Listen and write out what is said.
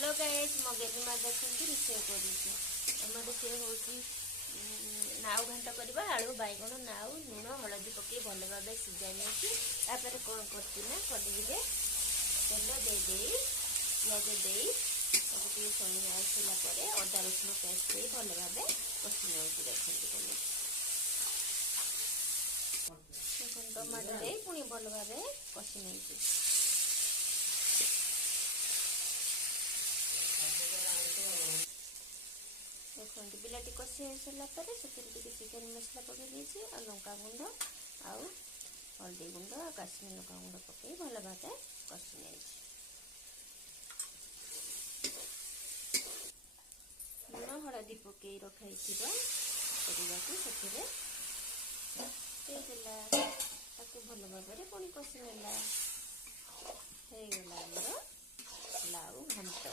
Hello guys मो गेलुमा देखुंती रोषे करूची आम रोषे होची नाउ घंट करबा आलू बैगण नाउ लुण हलदी पकई भल भाव सीझा नहीं तापर कौन करना कड़े तेल दे पियाज दे सही आसला अदा रसुण पेस्ट दे भल भाव कषि नौची देखते टमाटो दे पुणी भल भाव कषि नौची देखते बिलाटी कषि हो सारा चिकेन मसला पकई लंका गुंड आउ हल्दी गुंड काश्मीर लंका गुंड पकई भल भाव कषि लुण हलदी पकई रखाई भल भाव पुणी कषि नेला लाउ घंट।